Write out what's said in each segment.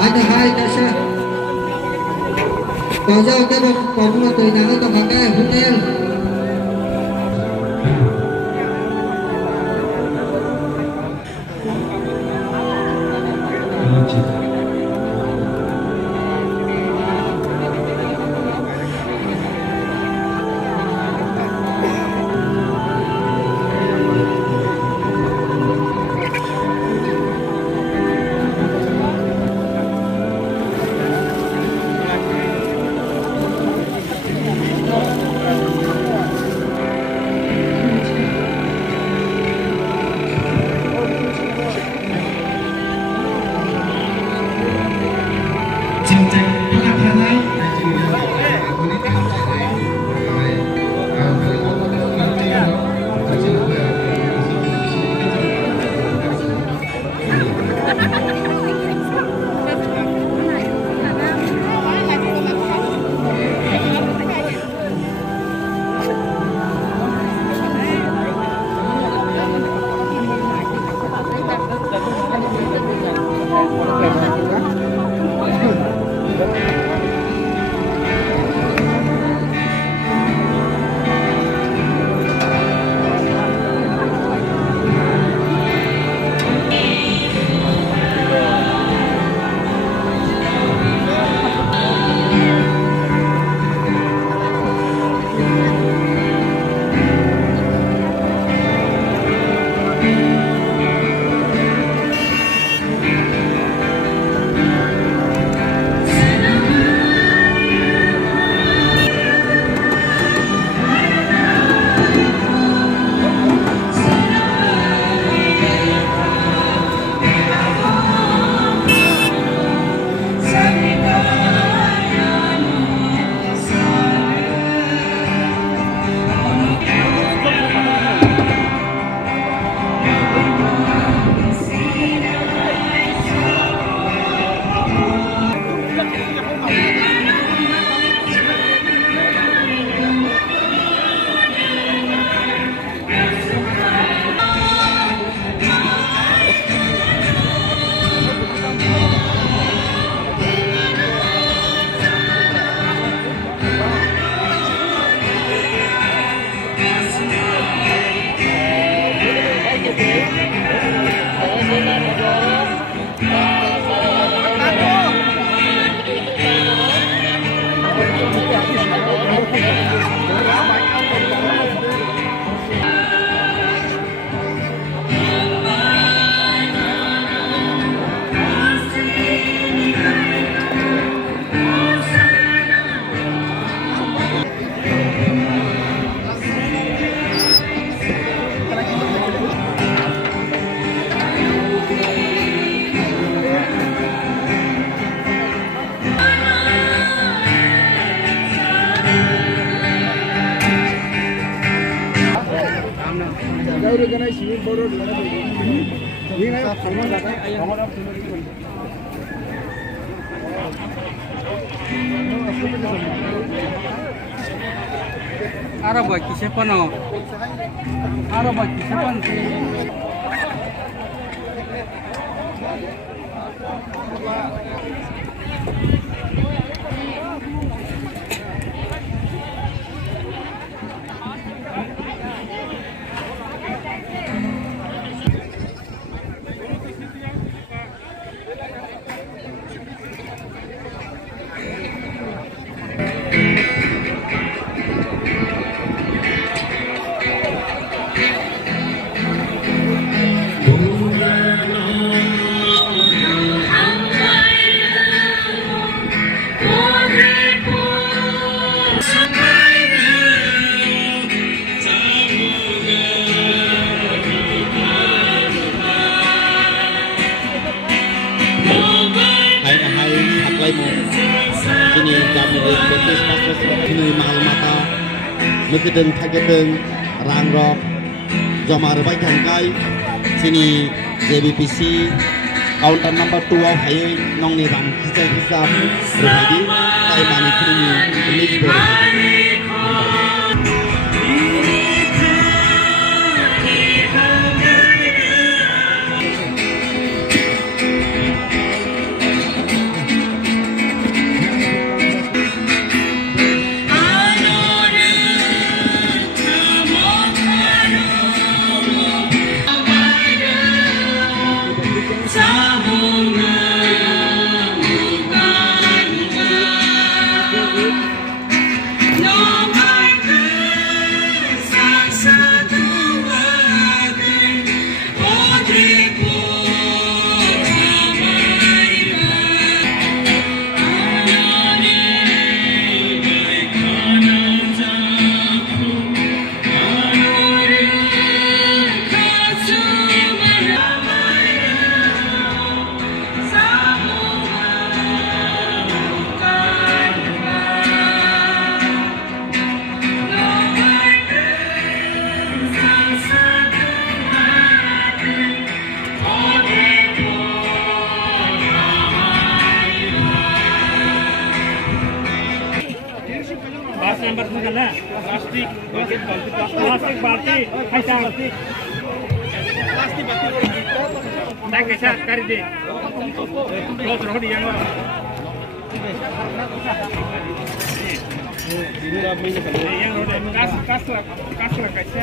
Ada hai dasha. Kalau kita mau tu jangan tu pakai hotel. Arab bagi siapa no? Arab bagi siapa sih? taimo sini kami betis pas ini mahal mata mekeden thageden rang rok jama rebai thangkai sini JBPC counter number 2 au hai nong ni ram khisa khisa rebai tai mani khini ni bo number ना plastic plastic बाल्टी ऐसा plastic बाल्टी कैसा कर दे बहुत road यहाँ कैसे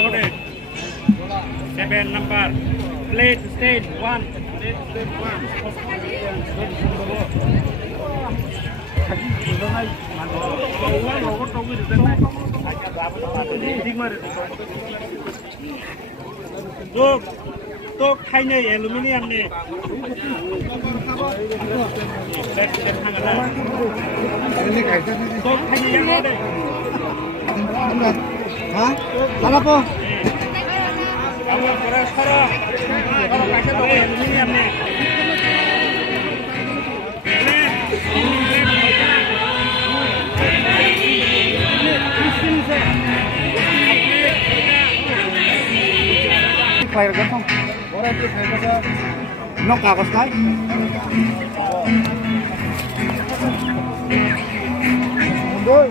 road 7 number plate stage 1 तो खाइने एलुमिनियम ने तो खाइने yang ada hah apa kalau kasih to aluminium ने Fire kan không? Orang itu fire kan? Nok kapas kan? Mundur.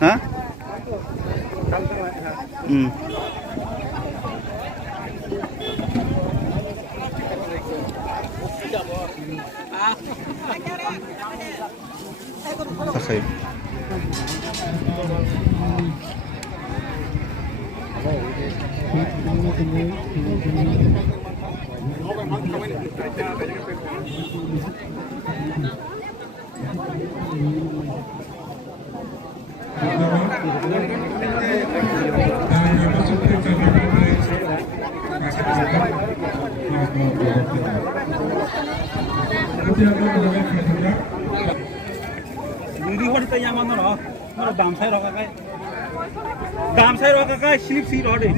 hả Okay. Dam saya roka kai slip si road dam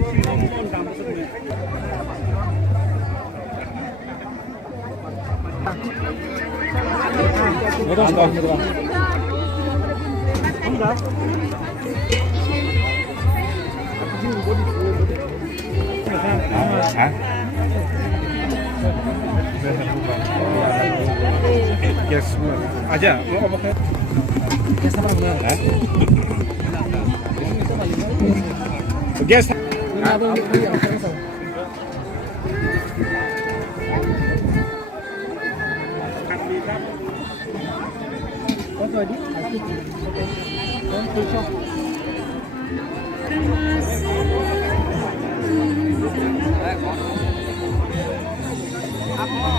Yes, aja. Guess.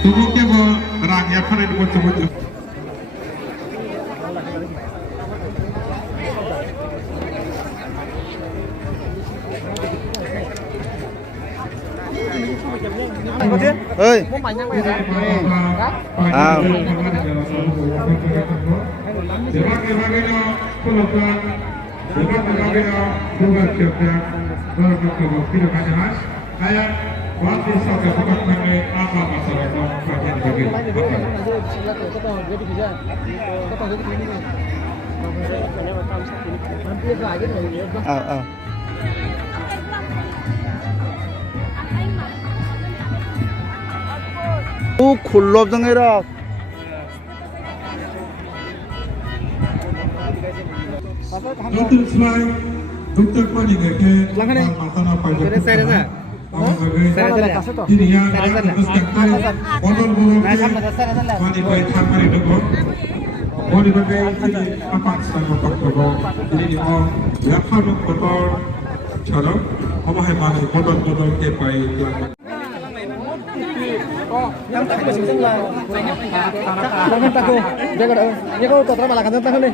Tubuhnya mau rangnya pada bocor-bocor. Ơi. À. 오, 콜럽정해라. Untuk slide, untuk paling dekat, makanan pajak. Dirinya akan teruskan modal-modal mani baik hamari dego. Mani bagai apa sama pak dego. Jadi ni orang yang harus kotor cara, apa yang mana modal-modal ke baik yang. Yang tak masih tengah. Jangan takut. Dia kalau kotor malah kan tengah ni.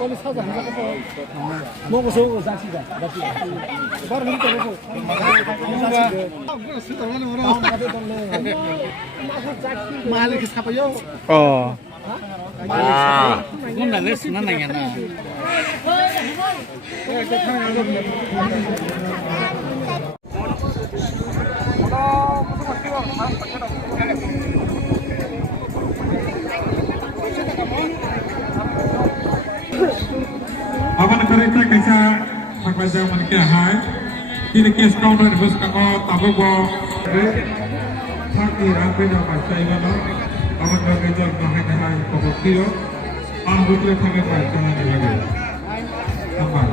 Kalau saja hendak apa? Mau kosong saksi dah. Baru ni kalau kosong. Malik siapa yo? Oh. 아, 이건 나 레슨 안 나겠나? Awan kereta kaisa pagbajaw man kaya hai. Kini kes counter ni bus kako tabuk bo. Sakti rampe na baca ibano. Awan kereta kahai kahai pokok kilo. Butre thake baca na lagi. Sampai.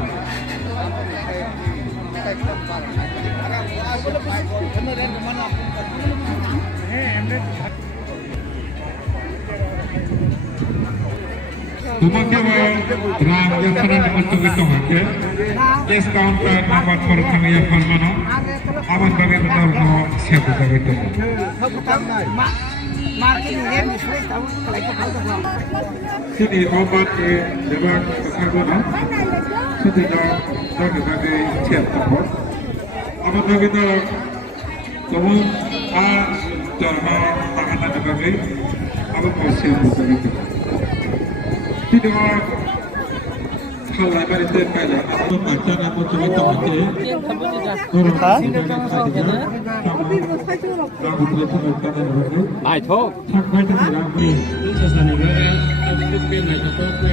Tumaknya ram yang pernah dibentuk itu makke. Kes counter nabat pertama yang mana? Aman bagai betul no siapa bagai itu. Sini obat jawab kekarbonan. Sini bagai siapa. Aman bagai itu. Kamu jangan tangan bagai. Aman bagai siapa bagai itu. Tidak kalau ada itu kaya atau baca atau coba tahu 많이 더. sesuatu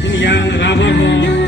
ini yang lama